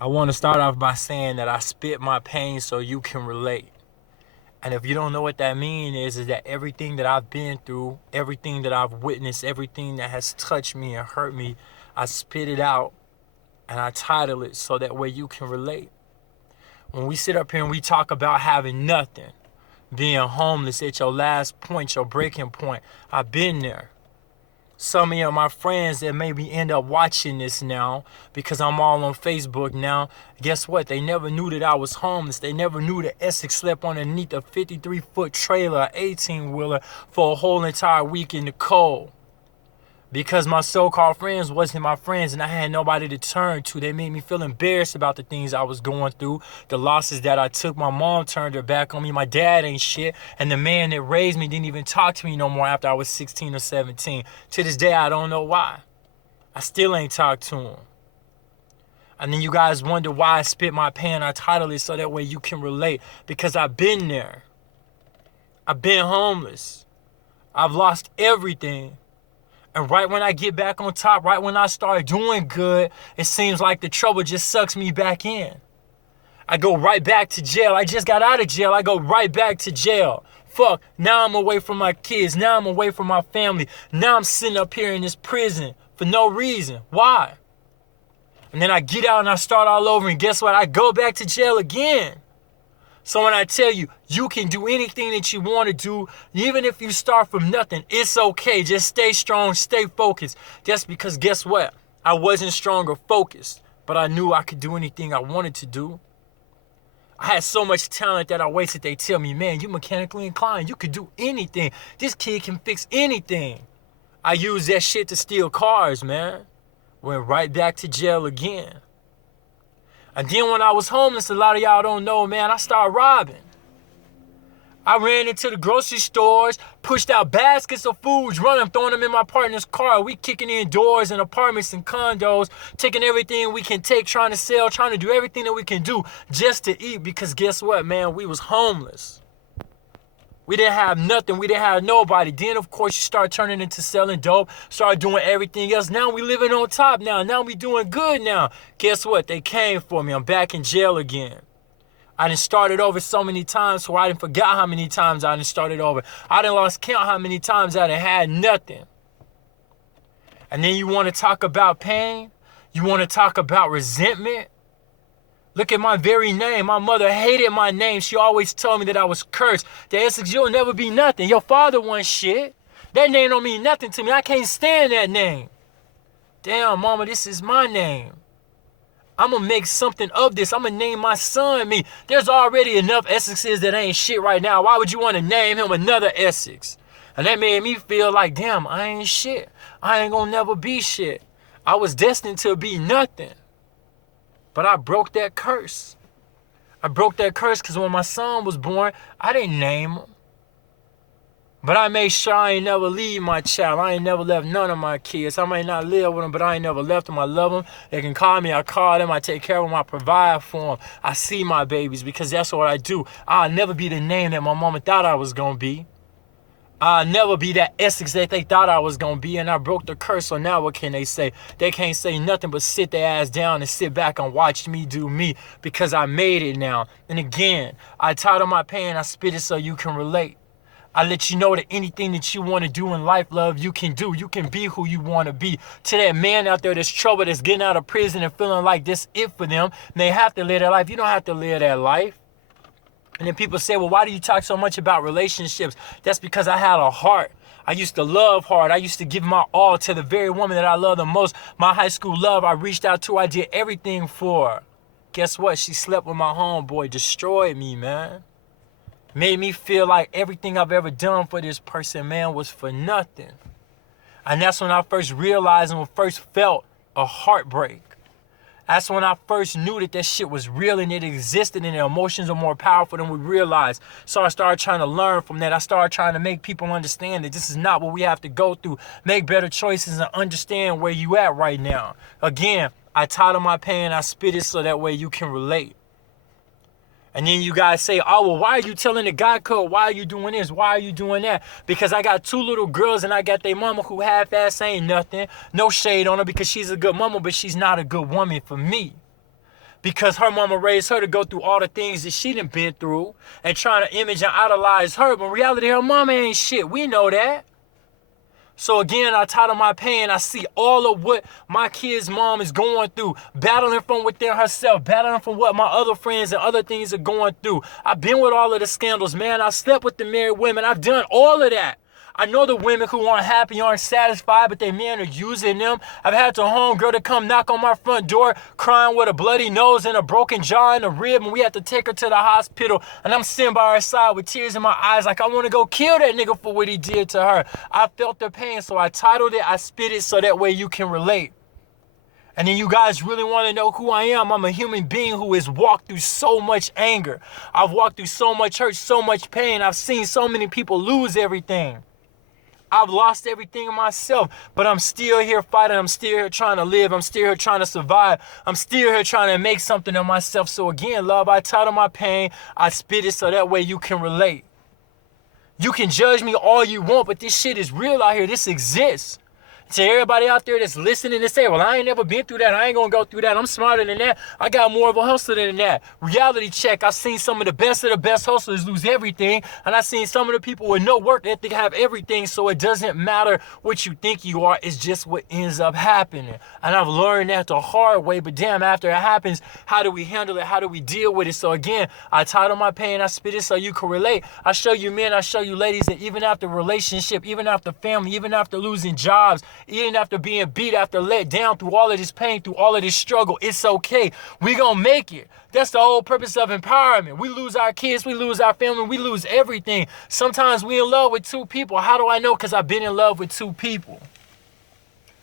I want to start off by saying that I spit my pain so you can relate. And if you don't know what that means is that everything that I've been through, everything that I've witnessed, everything that has touched me and hurt me, I spit it out and I title it so that way you can relate. When we sit up here and we talk about having nothing, being homeless at your last point, your breaking point, I've been there. Some of my friends that maybe end up watching this now because I'm all on Facebook now, guess what? They never knew that I was homeless. They never knew that Essexj slept underneath a 53-foot trailer, 18-wheeler for a whole entire week in the cold. Because my so-called friends wasn't my friends and I had nobody to turn to. They made me feel embarrassed about the things I was going through, the losses that I took. My mom turned her back on me. My dad ain't shit. And the man that raised me didn't even talk to me no more after I was 16 or 17. To this day, I don't know why. I still ain't talked to him. And then you guys wonder why I spit my pain. I title it so that way you can relate. Because I've been there. I've been homeless. I've lost everything. And right when I get back on top, right when I start doing good, it seems like the trouble just sucks me back in. I go right back to jail. I just got out of jail. I go right back to jail. Fuck, now I'm away from my kids. Now I'm away from my family. Now I'm sitting up here in this prison for no reason. Why? And then I get out and I start all over, and guess what? I go back to jail again. So when I tell you, you can do anything that you want to do, even if you start from nothing, it's okay. Just stay strong, stay focused. Just because guess what? I wasn't strong or focused, but I knew I could do anything I wanted to do. I had so much talent that I wasted. They tell me, man, you mechanically inclined. You could do anything. This kid can fix anything. I used that shit to steal cars, man. Went right back to jail again. And then when I was homeless, a lot of y'all don't know, man, I started robbing. I ran into the grocery stores, pushed out baskets of foods, running, throwing them in my partner's car. We kicking in doors and apartments and condos, taking everything we can take, trying to sell, trying to do everything that we can do just to eat. Because guess what, man? We was homeless. We didn't have nothing. We didn't have nobody. Then, of course, you start turning into selling dope, start doing everything else. Now we living on top now. Now we doing good now. Guess what? They came for me. I'm back in jail again. I done started over so many times, so I done forgot how many times I done started over. I done lost count how many times I done had nothing. And then you want to talk about pain? You want to talk about resentment? Look at my very name. My mother hated my name. She always told me that I was cursed. That Essexj, you'll never be nothing. Your father wasn't shit. That name don't mean nothing to me. I can't stand that name. Damn, mama, this is my name. I'm going to make something of this. I'm going to name my son me. There's already enough Essexes that ain't shit right now. Why would you want to name him another Essexj? And that made me feel like, damn, I ain't shit. I ain't going to never be shit. I was destined to be nothing. But I broke that curse. I broke that curse because when my son was born, I didn't name him. But I made sure I ain't never leave my child. I ain't never left none of my kids. I might not live with them, but I ain't never left them. I love them. They can call me. I call them. I take care of them. I provide for them. I see my babies because that's what I do. I'll never be the name that my mama thought I was going to be. I'll never be that Essexj that they thought I was going to be, and I broke the curse, so now what can they say? They can't say nothing but sit their ass down and sit back and watch me do me because I made it now. And again, I title my pain, I spit it so you can relate. I let you know that anything that you want to do in life, love, you can do. You can be who you want to be. To that man out there that's troubled, that's getting out of prison and feeling like this it for them, and they have to live their life. You don't have to live that life. And then people say, well, why do you talk so much about relationships? That's because I had a heart. I used to love hard. I used to give my all to the very woman that I love the most. My high school love, I reached out to, I did everything for her. Guess what? She slept with my homeboy, destroyed me, man. Made me feel like everything I've ever done for this person, man, was for nothing. And that's when I first realized and first felt a heartbreak. That's when I first knew that that shit was real and it existed and the emotions are more powerful than we realized. So I started trying to learn from that. I started trying to make people understand that this is not what we have to go through. Make better choices and understand where you at right now. Again, I title my pain, I spit it so that way you can relate. And then you guys say, oh, well, why are you telling the guy code? Why are you doing this? Why are you doing that? Because I got two little girls and I got their mama who half-ass ain't nothing. No shade on her because she's a good mama, but she's not a good woman for me. because her mama raised her to go through all the things that she done been through and trying to image and idolize her. But in reality, her mama ain't shit. We know that. So again, I title my pain. I see all of what my kid's mom is going through, battling from within herself, battling from what my other friends and other things are going through. I've been with all of the scandals, man. I slept with the married women. I've done all of that. I know the women who aren't happy, aren't satisfied, but their men are using them. I've had the homegirl to come knock on my front door crying with a bloody nose and a broken jaw and a rib, and we had to take her to the hospital. And I'm sitting by her side with tears in my eyes like I want to go kill that nigga for what he did to her. I felt the pain, so I titled it, I spit it so that way you can relate. And then you guys really want to know who I am. I'm a human being who has walked through so much anger. I've walked through so much hurt, so much pain. I've seen so many people lose everything. I've lost everything in myself, but I'm still here fighting. I'm still here trying to live. I'm still here trying to survive. I'm still here trying to make something of myself. So again, love, I title my pain. I spit it so that way you can relate. You can judge me all you want, but this shit is real out here. This exists. To everybody out there that's listening and say, well, I ain't never been through that. I ain't going to go through that. I'm smarter than that. I got more of a hustler than that. Reality check. I've seen some of the best hustlers lose everything. And I've seen some of the people with no work ethic have everything. So it doesn't matter what you think you are. It's just what ends up happening. And I've learned that the hard way. But damn, after it happens, how do we handle it? How do we deal with it? So again, I title my pain. I spit it so you can relate. I show you men, I show you ladies that even after relationship, even after family, even after losing jobs, even after being beat, after let down, through all of this pain, through all of this struggle, it's okay. We gonna make it. That's the whole purpose of empowerment. We lose our kids, we lose our family, we lose everything. Sometimes we in love with two people. How do I know? Because I've been in love with two people.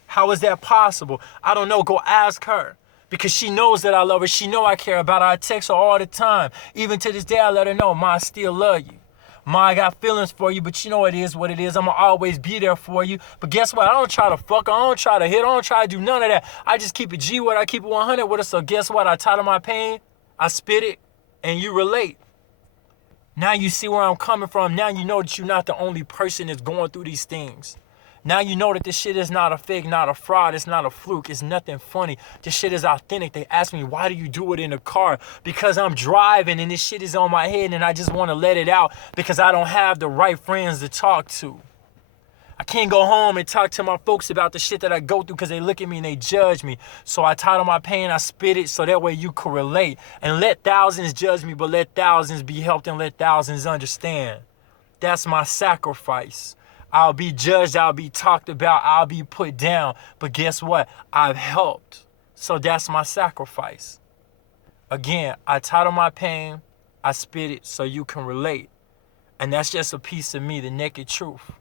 How is that possible? I don't know. Go ask her. Because she knows that I love her. She know I care about her. I text her all the time. Even to this day, I let her know, Ma, I still love you. Ma, I got feelings for you, but you know it is what it is. I'm going to always be there for you. But guess what? I don't try to fuck her. I don't try to hit her. I don't try to do none of that. I just keep it G with her. I keep it 100 with her. So guess what? I title my pain, I spit it, and you relate. Now you see where I'm coming from. Now you know that you're not the only person that's going through these things. Now you know that this shit is not a fake, not a fraud. It's not a fluke. It's nothing funny. This shit is authentic. They ask me, why do you do it in a car? Because I'm driving and this shit is on my head and I just want to let it out because I don't have the right friends to talk to. I can't go home and talk to my folks about the shit that I go through because they look at me and they judge me. So I title my pain, I spit it so that way you can relate. And let thousands judge me, but let thousands be helped and let thousands understand. That's my sacrifice. I'll be judged, I'll be talked about, I'll be put down. But guess what? I've helped. So that's my sacrifice. Again, I title my pain, I spit it so you can relate. And that's just a piece of me, the naked truth.